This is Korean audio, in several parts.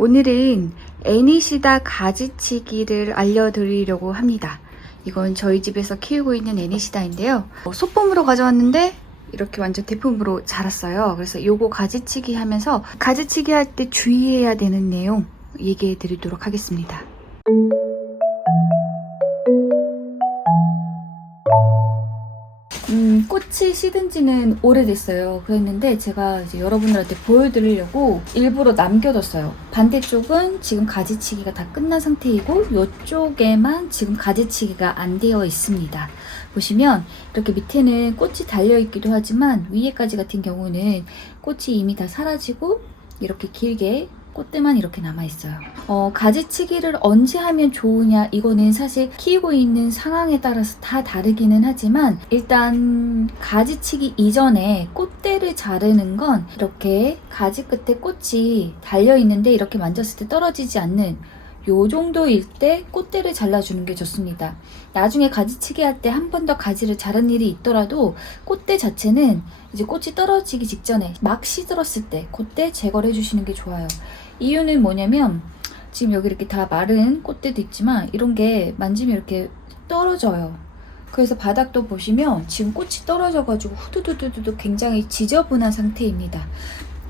오늘은 애니시다 가지치기를 알려드리려고 합니다. 이건 저희 집에서 키우고 있는 애니시다인데요. 소품으로 가져왔는데 이렇게 완전 대품으로 자랐어요. 그래서 요거 가지치기 하면서 가지치기 할 때 주의해야 되는 내용 얘기해 드리도록 하겠습니다. 꽃이 시든 지는 오래됐어요. 그랬는데 제가 이제 여러분들한테 보여드리려고 일부러 남겨뒀어요. 반대쪽은 지금 가지치기가 다 끝난 상태이고 이쪽에만 지금 가지치기가 안 되어 있습니다. 보시면 이렇게 밑에는 꽃이 달려있기도 하지만 위에까지 같은 경우는 꽃이 이미 다 사라지고 이렇게 길게 꽃대만 이렇게 남아있어요. 가지치기를 언제 하면 좋으냐, 이거는 사실 키우고 있는 상황에 따라서 다 다르기는 하지만 일단 가지치기 이전에 꽃대를 자르는 건 이렇게 가지 끝에 꽃이 달려있는데 이렇게 만졌을 때 떨어지지 않는 요 정도일 때 꽃대를 잘라주는 게 좋습니다. 나중에 가지치기 할 때 한 번 더 가지를 자른 일이 있더라도 꽃대 자체는 이제 꽃이 떨어지기 직전에 막 시들었을 때 그때 제거를 해주시는 게 좋아요. 이유는 뭐냐면 지금 여기 이렇게 다 마른 꽃대도 있지만 이런 게 만지면 이렇게 떨어져요. 그래서 바닥도 보시면 지금 꽃이 떨어져가지고 후두두두두 굉장히 지저분한 상태입니다.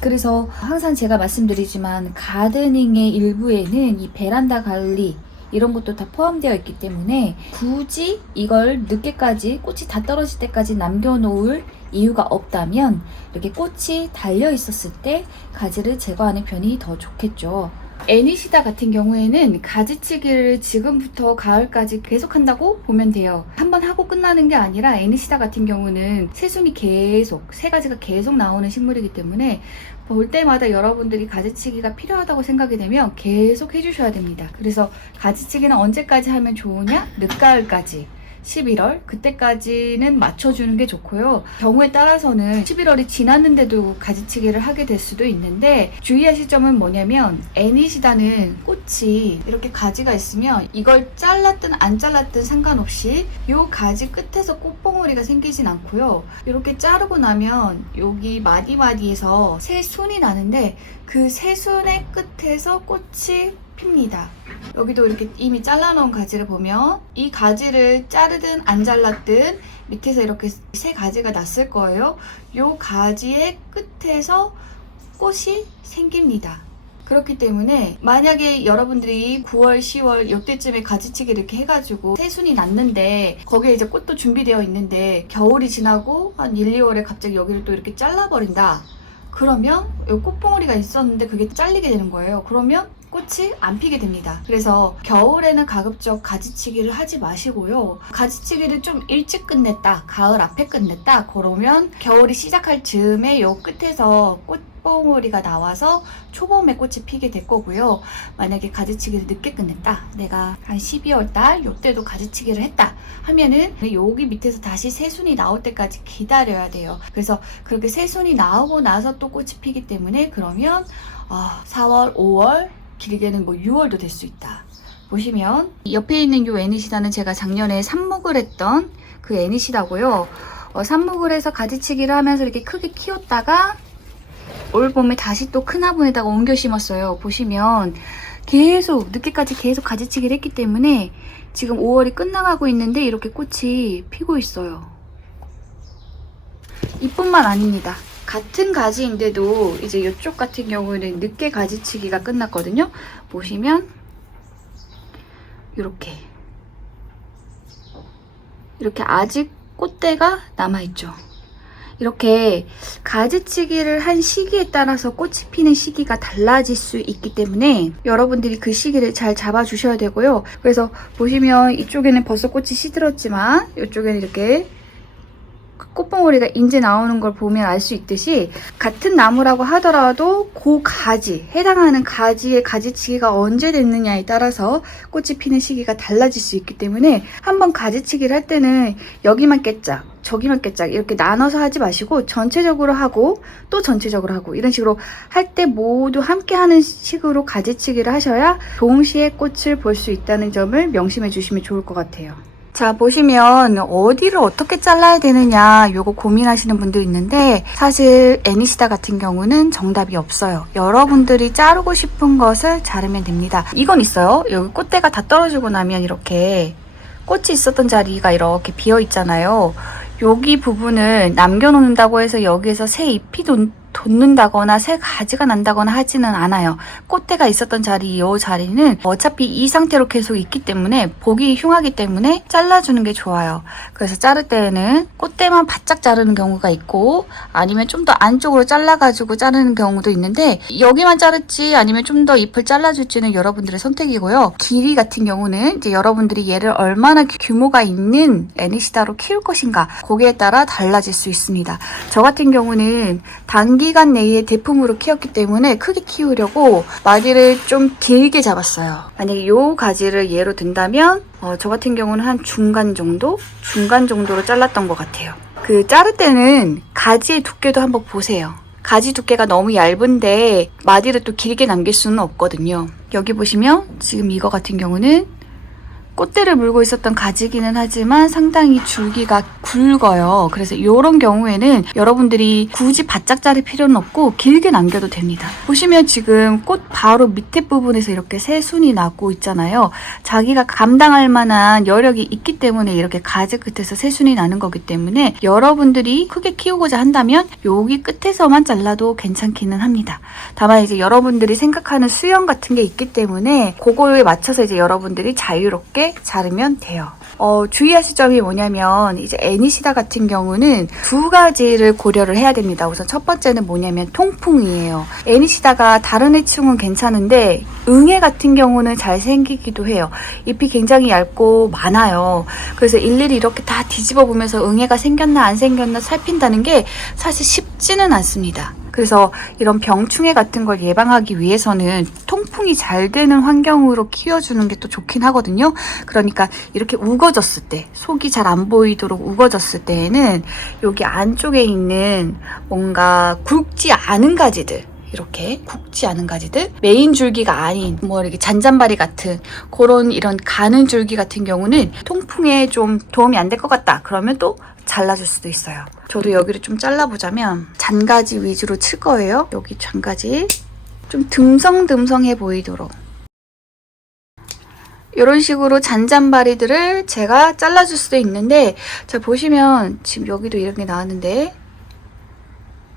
그래서 항상 제가 말씀드리지만 가드닝의 일부에는 이 베란다 관리 이런 것도 다 포함되어 있기 때문에 굳이 이걸 늦게까지 꽃이 다 떨어질 때까지 남겨놓을 이유가 없다면 이렇게 꽃이 달려 있었을 때 가지를 제거하는 편이 더 좋겠죠. 애니시다 같은 경우에는 가지치기를 지금부터 가을까지 계속 한다고 보면 돼요. 한번 하고 끝나는 게 아니라 애니시다 같은 경우는 새순이 계속, 새 가지가 계속 나오는 식물이기 때문에 볼 때마다 여러분들이 가지치기가 필요하다고 생각이 되면 계속 해주셔야 됩니다. 그래서 가지치기는 언제까지 하면 좋으냐? 늦가을까지. 11월 그때까지는 맞춰주는 게 좋고요. 경우에 따라서는 11월이 지났는데도 가지치기를 하게 될 수도 있는데 주의하실 점은 뭐냐면 애니시다는 꽃이 이렇게 가지가 있으면 이걸 잘랐든 안 잘랐든 상관없이 이 가지 끝에서 꽃봉오리가 생기진 않고요. 이렇게 자르고 나면 여기 마디마디에서 새순이 나는데 그 새순의 끝에서 꽃이 핍니다. 여기도 이렇게 이미 잘라놓은 가지를 보면 이 가지를 자르든 안 잘랐든 밑에서 이렇게 새 가지가 났을 거예요. 이 가지의 끝에서 꽃이 생깁니다. 그렇기 때문에 만약에 여러분들이 9월, 10월 이때쯤에 가지치기 이렇게 해가지고 새순이 났는데 거기에 이제 꽃도 준비되어 있는데 겨울이 지나고 한 1, 2월에 갑자기 여기를 또 이렇게 잘라버린다. 그러면 이 꽃봉오리가 있었는데 그게 잘리게 되는 거예요. 그러면 꽃이 안 피게 됩니다. 그래서 겨울에는 가급적 가지치기를 하지 마시고요. 가지치기를 좀 일찍 끝냈다, 가을 앞에 끝냈다, 그러면 겨울이 시작할 즈음에 요 끝에서 꽃봉오리가 나와서 초봄에 꽃이 피게 될 거고요. 만약에 가지치기를 늦게 끝냈다, 내가 한 12월 달 요때도 가지치기를 했다 하면은 여기 밑에서 다시 새순이 나올 때까지 기다려야 돼요. 그래서 그렇게 새순이 나오고 나서 또 꽃이 피기 때문에 그러면 4월, 5월 길게는 뭐 6월도 될 수 있다. 보시면 옆에 있는 이 애니시다는 제가 작년에 삽목을 했던 그 애니시다고요. 삽목을 해서 가지치기를 하면서 이렇게 크게 키웠다가 올 봄에 다시 또 큰 화분에다가 옮겨 심었어요. 보시면 계속 늦게까지 계속 가지치기를 했기 때문에 지금 5월이 끝나가고 있는데 이렇게 꽃이 피고 있어요. 이뿐만 아닙니다. 같은 가지인데도 이제 이쪽 같은 경우는 늦게 가지치기가 끝났거든요. 보시면 이렇게 아직 꽃대가 남아있죠. 이렇게 가지치기를 한 시기에 따라서 꽃이 피는 시기가 달라질 수 있기 때문에 여러분들이 그 시기를 잘 잡아주셔야 되고요. 그래서 보시면 이쪽에는 벌써 꽃이 시들었지만 이쪽에는 이렇게 꽃봉오리가 이제 나오는 걸 보면 알 수 있듯이 같은 나무라고 하더라도 그 가지, 해당하는 가지의 가지치기가 언제 됐느냐에 따라서 꽃이 피는 시기가 달라질 수 있기 때문에 한번 가지치기를 할 때는 여기만 깨짝, 저기만 깨짝 이렇게 나눠서 하지 마시고 전체적으로 하고 또 전체적으로 하고 이런 식으로 할 때 모두 함께 하는 식으로 가지치기를 하셔야 동시에 꽃을 볼 수 있다는 점을 명심해 주시면 좋을 것 같아요. 자, 보시면 어디를 어떻게 잘라야 되느냐 요거 고민하시는 분들 있는데 사실 애니시다 같은 경우는 정답이 없어요. 여러분들이 자르고 싶은 것을 자르면 됩니다. 이건 있어요. 여기 꽃대가 다 떨어지고 나면 이렇게 꽃이 있었던 자리가 이렇게 비어 있잖아요. 여기 부분을 남겨놓는다고 해서 여기에서 새 잎이 돋는다거나 새 가지가 난다거나 하지는 않아요. 꽃대가 있었던 자리, 이 자리는 어차피 이 상태로 계속 있기 때문에 보기 흉하기 때문에 잘라주는 게 좋아요. 그래서 자를 때에는 꽃대만 바짝 자르는 경우가 있고 아니면 좀 더 안쪽으로 잘라가지고 자르는 경우도 있는데 여기만 자를지 아니면 좀 더 잎을 잘라줄지는 여러분들의 선택이고요. 길이 같은 경우는 이제 여러분들이 얘를 얼마나 규모가 있는 애니시다로 키울 것인가 거기에 따라 달라질 수 있습니다. 저 같은 경우는 단기간 내에 대품으로 키웠기 때문에 크게 키우려고 마디를 좀 길게 잡았어요. 만약에 이 가지를 예로 든다면 저 같은 경우는 한 중간 정도로 잘랐던 것 같아요. 그 자를 때는 가지의 두께도 한번 보세요. 가지 두께가 너무 얇은데 마디를 또 길게 남길 수는 없거든요. 여기 보시면 지금 이거 같은 경우는 꽃대를 물고 있었던 가지기는 하지만 상당히 줄기가 굵어요. 그래서 이런 경우에는 여러분들이 굳이 바짝 자를 필요는 없고 길게 남겨도 됩니다. 보시면 지금 꽃 바로 밑에 부분에서 이렇게 새순이 나고 있잖아요. 자기가 감당할 만한 여력이 있기 때문에 이렇게 가지 끝에서 새순이 나는 거기 때문에 여러분들이 크게 키우고자 한다면 여기 끝에서만 잘라도 괜찮기는 합니다. 다만 이제 여러분들이 생각하는 수영 같은 게 있기 때문에 그거에 맞춰서 이제 여러분들이 자유롭게 자르면 돼요. 주의하실 점이 뭐냐면 이제 애니시다 같은 경우는 두 가지를 고려를 해야 됩니다. 우선 첫 번째는 뭐냐면 통풍이에요. 애니시다가 다른 해충은 괜찮은데 응애 같은 경우는 잘 생기기도 해요. 잎이 굉장히 얇고 많아요. 그래서 일일이 이렇게 다 뒤집어 보면서 응애가 생겼나 안 생겼나 살핀다는 게 사실 쉽지는 않습니다. 그래서 이런 병충해 같은 걸 예방하기 위해서는 통풍이 잘 되는 환경으로 키워주는 게 또 좋긴 하거든요. 그러니까 이렇게 우거졌을 때, 속이 잘 안 보이도록 우거졌을 때에는 여기 안쪽에 있는 뭔가 굵지 않은 가지들, 이렇게 굵지 않은 가지들, 메인 줄기가 아닌 뭐 이렇게 잔잔바리 같은 그런 이런 가는 줄기 같은 경우는 통풍에 좀 도움이 안 될 것 같다. 그러면 또 잘라줄 수도 있어요. 저도 여기를 좀 잘라보자면 잔가지 위주로 칠 거예요. 여기 잔가지 좀 듬성듬성해 보이도록 이런 식으로 잔잔바리들을 제가 잘라줄 수도 있는데 자 보시면 지금 여기도 이렇게 나왔는데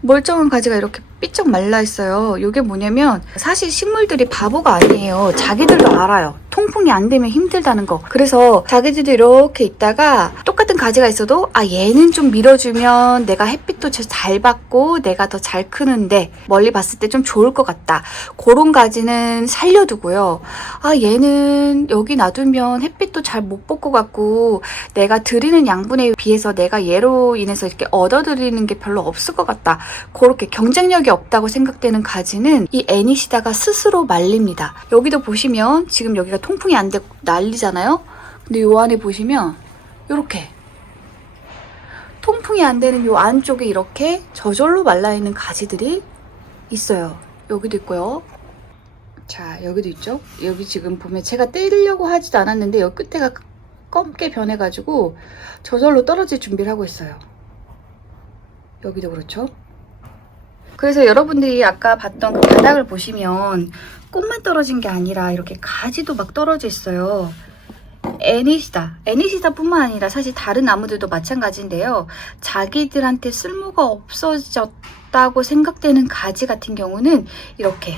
멀쩡한 가지가 이렇게 삐쩍 말라 있어요. 이게 뭐냐면 사실 식물들이 바보가 아니에요. 자기들도 알아요. 통풍이 안 되면 힘들다는 거. 그래서 자기들도 이렇게 있다가 똑같은 가지가 있어도 아 얘는 좀 밀어주면 내가 햇빛도 잘 받고 내가 더 잘 크는데 멀리 봤을 때 좀 좋을 것 같다. 그런 가지는 살려두고요. 아 얘는 여기 놔두면 햇빛도 잘 못 볼 것 같고 내가 드리는 양분에 비해서 내가 얘로 인해서 이렇게 얻어드리는 게 별로 없을 것 같다. 그렇게 경쟁력이 없다고 생각되는 가지는 이 애니시다가 스스로 말립니다. 여기도 보시면 지금 여기가 통풍이 안 되고 난리잖아요. 근데 요 안에 보시면 이렇게 통풍이 안 되는 요 안쪽에 이렇게 저절로 말라있는 가지들이 있어요. 여기도 있고요. 자 여기도 있죠. 여기 지금 보면 제가 떼려고 하지도 않았는데 여기 끝에가 검게 변해가지고 저절로 떨어질 준비를 하고 있어요. 여기도 그렇죠. 그래서 여러분들이 아까 봤던 그 바닥을 보시면 꽃만 떨어진 게 아니라 이렇게 가지도 막 떨어져 있어요. 애니시다뿐만 아니라 사실 다른 나무들도 마찬가지인데요. 자기들한테 쓸모가 없어졌다고 생각되는 가지 같은 경우는 이렇게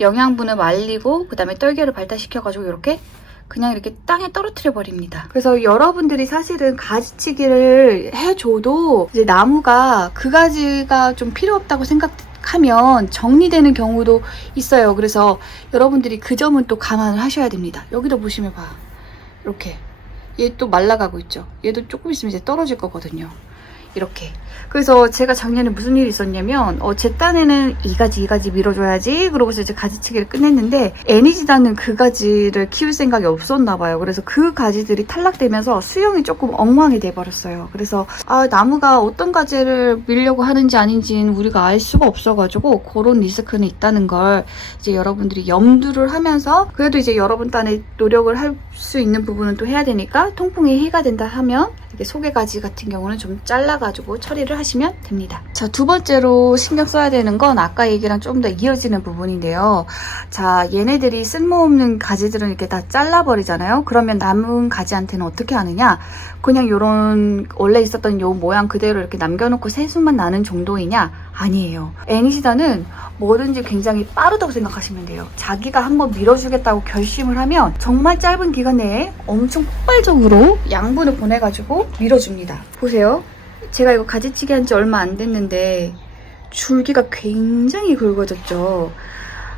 영양분을 말리고 그 다음에 떨개를 발달시켜가지고 이렇게 그냥 이렇게 땅에 떨어뜨려 버립니다. 그래서 여러분들이 사실은 가지치기를 해줘도 이제 나무가 그 가지가 좀 필요 없다고 생각하면 정리되는 경우도 있어요. 그래서 여러분들이 그 점은 또 감안을 하셔야 됩니다. 여기도 보시면 이렇게 얘 또 말라가고 있죠. 얘도 조금 있으면 이제 떨어질 거거든요. 이렇게. 그래서 제가 작년에 무슨 일이 있었냐면 제 딴에는 이 가지 밀어줘야지 그러고서 이제 가지치기를 끝냈는데 애니지다는 그 가지를 키울 생각이 없었나 봐요. 그래서 그 가지들이 탈락되면서 수영이 조금 엉망이 돼버렸어요. 그래서 나무가 어떤 가지를 밀려고 하는지 아닌지는 우리가 알 수가 없어가지고 그런 리스크는 있다는 걸 이제 여러분들이 염두를 하면서 그래도 이제 여러분 딴에 노력을 할 수 있는 부분은 또 해야 되니까 통풍이 해가 된다 하면 이렇게 소개가지 같은 경우는 좀 잘라가지고 처리를 하시면 됩니다. 자, 두 번째로 신경 써야 되는 건 아까 얘기랑 좀 더 이어지는 부분인데요. 자, 얘네들이 쓸모없는 가지들은 이렇게 다 잘라버리잖아요. 그러면 남은 가지한테는 어떻게 하느냐? 그냥 요런 원래 있었던 요 모양 그대로 이렇게 남겨놓고 새수만 나는 정도이냐? 아니에요. 애니시다는 뭐든지 굉장히 빠르다고 생각하시면 돼요. 자기가 한번 밀어주겠다고 결심을 하면 정말 짧은 기간 내에 엄청 폭발적으로 양분을 보내가지고 밀어줍니다. 보세요. 제가 이거 가지치기 한 지 얼마 안 됐는데 줄기가 굉장히 굵어졌죠.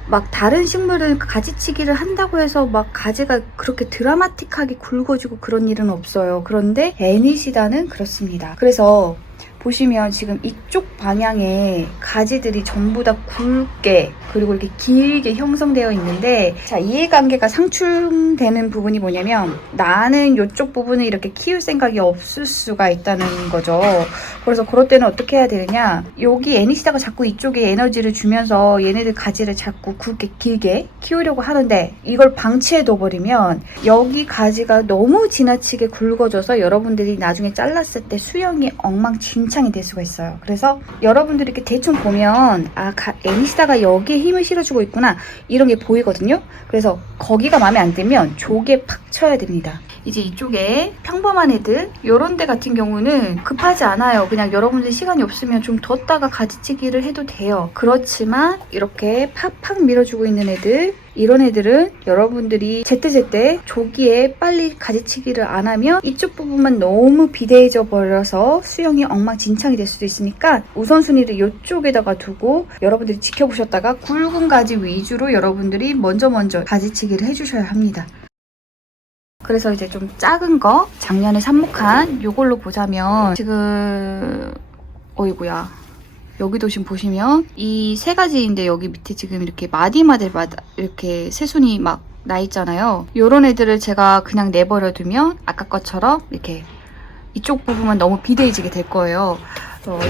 막 다른 식물은 가지치기를 한다고 해서 막 가지가 그렇게 드라마틱하게 굵어지고 그런 일은 없어요. 그런데 애니시다는 그렇습니다. 그래서 보시면 지금 이쪽 방향에 가지들이 전부 다 굵게 그리고 이렇게 길게 형성되어 있는데 자, 이해관계가 상충되는 부분이 뭐냐면 나는 이쪽 부분을 이렇게 키울 생각이 없을 수가 있다는 거죠. 그래서 그럴 때는 어떻게 해야 되느냐, 여기 애니시다가 자꾸 이쪽에 에너지를 주면서 얘네들 가지를 자꾸 굵게 길게 키우려고 하는데 이걸 방치해둬버리면 여기 가지가 너무 지나치게 굵어져서 여러분들이 나중에 잘랐을 때 수영이 엉망진창이 될 수가 있어요. 그래서 여러분들이 이렇게 대충 보면 애니시다가 여기에 힘을 실어주고 있구나 이런 게 보이거든요. 그래서 거기가 마음에 안 들면 조개 팍 쳐야 됩니다. 이제 이쪽에 평범한 애들 요런 데 같은 경우는 급하지 않아요. 그냥 여러분들 시간이 없으면 좀 뒀다가 가지치기를 해도 돼요. 그렇지만 이렇게 팍팍 밀어주고 있는 애들, 이런 애들은 여러분들이 제때제때 조기에 빨리 가지치기를 안 하면 이쪽 부분만 너무 비대해져 버려서 수영이 엉망진창이 될 수도 있으니까 우선순위를 이쪽에다가 두고 여러분들이 지켜보셨다가 굵은 가지 위주로 여러분들이 먼저 가지치기를 해주셔야 합니다. 그래서 이제 좀 작은 거 작년에 삽목한 요걸로 보자면 지금 어이구야, 여기도 지금 보시면 이 세 가지인데 여기 밑에 지금 이렇게 마디마디마다 이렇게 새순이 막 나 있잖아요. 요런 애들을 제가 그냥 내버려 두면 아까 것처럼 이렇게 이쪽 부분만 너무 비대해지게 될 거예요.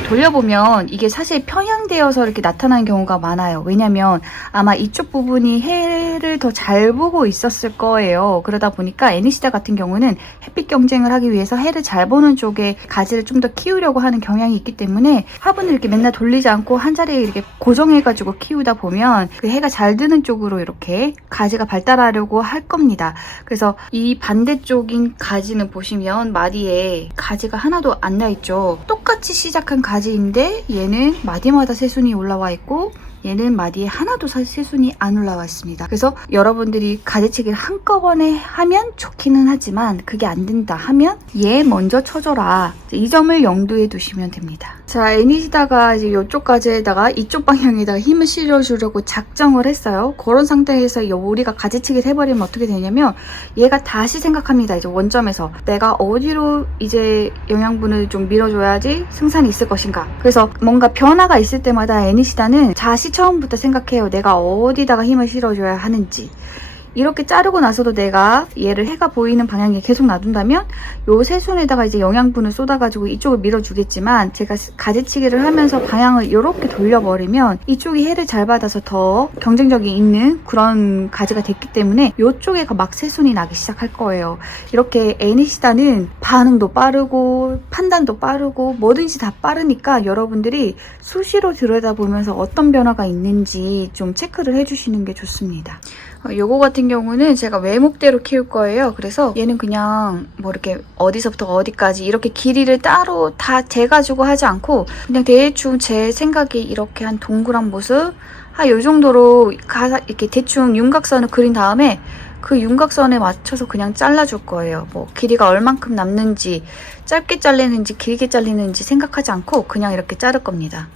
돌려보면 이게 사실 평양되어서 이렇게 나타나는 경우가 많아요. 왜냐면 아마 이쪽 부분이 해를 더 잘 보고 있었을 거예요. 그러다 보니까 애니시다 같은 경우는 햇빛 경쟁을 하기 위해서 해를 잘 보는 쪽에 가지를 좀 더 키우려고 하는 경향이 있기 때문에 화분을 이렇게 맨날 돌리지 않고 한 자리에 이렇게 고정해가지고 키우다 보면 그 해가 잘 드는 쪽으로 이렇게 가지가 발달하려고 할 겁니다. 그래서 이 반대쪽인 가지는 보시면 마디에 가지가 하나도 안 나 있죠. 똑같이 시작한 가지인데 얘는 마디마다 새순이 올라와 있고 얘는 마디에 하나도 새순이 안 올라와 있습니다. 그래서 여러분들이 가지치기를 한꺼번에 하면 좋기는 하지만 그게 안 된다 하면 얘 먼저 쳐줘라. 이 점을 염두에 두시면 됩니다. 자, 애니시다가 이제 이쪽 가지에다가 이쪽 방향에다가 힘을 실어주려고 작정을 했어요. 그런 상태에서 우리가 가지치기를 해버리면 어떻게 되냐면 얘가 다시 생각합니다. 이제 원점에서 내가 어디로 이제 영양분을 좀 밀어줘야지 생산이 있을 것인가. 그래서 뭔가 변화가 있을 때마다 애니시다는 다시 처음부터 생각해요. 내가 어디다가 힘을 실어줘야 하는지. 이렇게 자르고 나서도 내가 얘를 해가 보이는 방향에 계속 놔둔다면 요 새순에다가 이제 영양분을 쏟아가지고 이쪽을 밀어주겠지만 제가 가지치기를 하면서 방향을 이렇게 돌려버리면 이쪽이 해를 잘 받아서 더 경쟁력이 있는 그런 가지가 됐기 때문에 이쪽에 막 새순이 나기 시작할 거예요. 이렇게 애니시다는 반응도 빠르고 판단도 빠르고 뭐든지 다 빠르니까 여러분들이 수시로 들여다보면서 어떤 변화가 있는지 좀 체크를 해주시는 게 좋습니다. 요거 같은 경우는 제가 외목대로 키울 거예요. 그래서 얘는 그냥 뭐 이렇게 어디서부터 어디까지 이렇게 길이를 따로 다 재가지고 하지 않고 그냥 대충 제 생각에 이렇게 한 동그란 모습 요 정도로 이렇게 대충 윤곽선을 그린 다음에 그 윤곽선에 맞춰서 그냥 잘라줄 거예요. 뭐 길이가 얼만큼 남는지 짧게 잘리는지 길게 잘리는지 생각하지 않고 그냥 이렇게 자를 겁니다.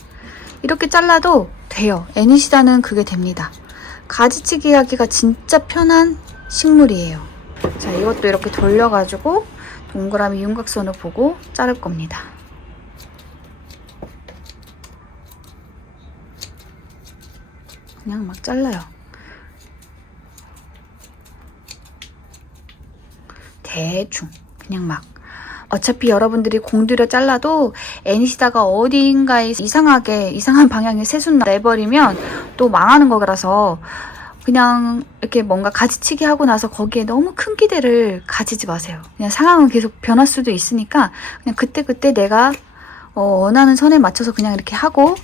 이렇게 잘라도 돼요. 애니시다는 그게 됩니다. 가지치기 하기가 진짜 편한 식물이에요. 자, 이것도 이렇게 돌려가지고 동그라미 윤곽선을 보고 자를 겁니다. 그냥 막 잘라요. 대충 그냥 막. 어차피 여러분들이 공들여 잘라도 애니시다가 어딘가에 이상한 방향의 새순 내버리면 또 망하는 거라서 그냥 이렇게 뭔가 가지치기 하고 나서 거기에 너무 큰 기대를 가지지 마세요. 그냥 상황은 계속 변할 수도 있으니까 그냥 그때그때 내가 원하는 선에 맞춰서 그냥 이렇게 하고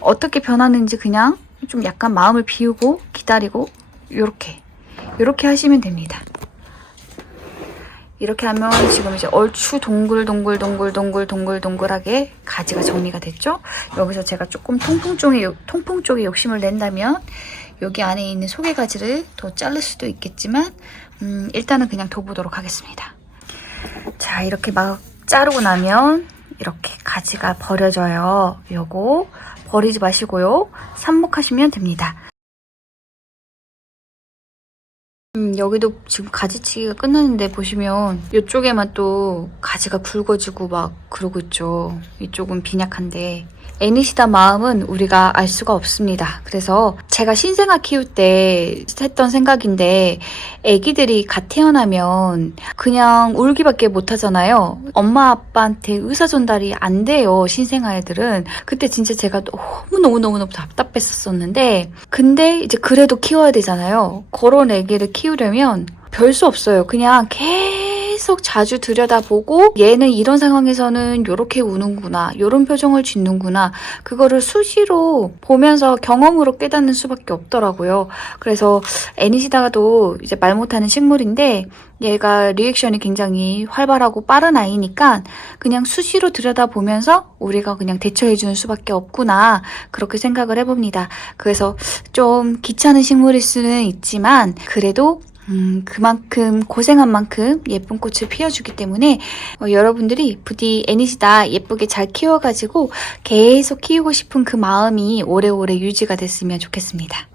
어떻게 변하는지 그냥 좀 약간 마음을 비우고 기다리고 요렇게 하시면 됩니다. 이렇게 하면 지금 이제 얼추 동글동글하게 가지가 정리가 됐죠? 여기서 제가 조금 통풍 쪽에 욕심을 낸다면 여기 안에 있는 소개가지를 더 자를 수도 있겠지만 일단은 그냥 둬보도록 하겠습니다. 자, 이렇게 막 자르고 나면 이렇게 가지가 버려져요. 요거 버리지 마시고요. 삽목하시면 됩니다. 여기도 지금 가지치기가 끝났는데 보시면 이쪽에만 또 가지가 굵어지고 막 그러고 있죠. 이쪽은 빈약한데 애니시다 마음은 우리가 알 수가 없습니다. 그래서 제가 신생아 키울 때 했던 생각인데 애기들이 갓 태어나면 그냥 울기밖에 못하잖아요. 엄마 아빠한테 의사 전달이 안 돼요. 신생아 애들은. 그때 진짜 제가 너무너무 답답했었는데 근데 이제 그래도 키워야 되잖아요. 그런 애기를 키우려면 별 수 없어요. 그냥 계속 자주 들여다보고 얘는 이런 상황에서는 이렇게 우는구나, 이런 표정을 짓는구나, 그거를 수시로 보면서 경험으로 깨닫는 수밖에 없더라고요. 그래서 애니시다도 이제 말 못하는 식물인데 얘가 리액션이 굉장히 활발하고 빠른 아이니까 그냥 수시로 들여다보면서 우리가 그냥 대처해주는 수밖에 없구나, 그렇게 생각을 해봅니다. 그래서 좀 귀찮은 식물일 수는 있지만 그래도 그만큼 고생한 만큼 예쁜 꽃을 피워주기 때문에 여러분들이 부디 애니시다 예쁘게 잘 키워가지고 계속 키우고 싶은 그 마음이 오래오래 유지가 됐으면 좋겠습니다.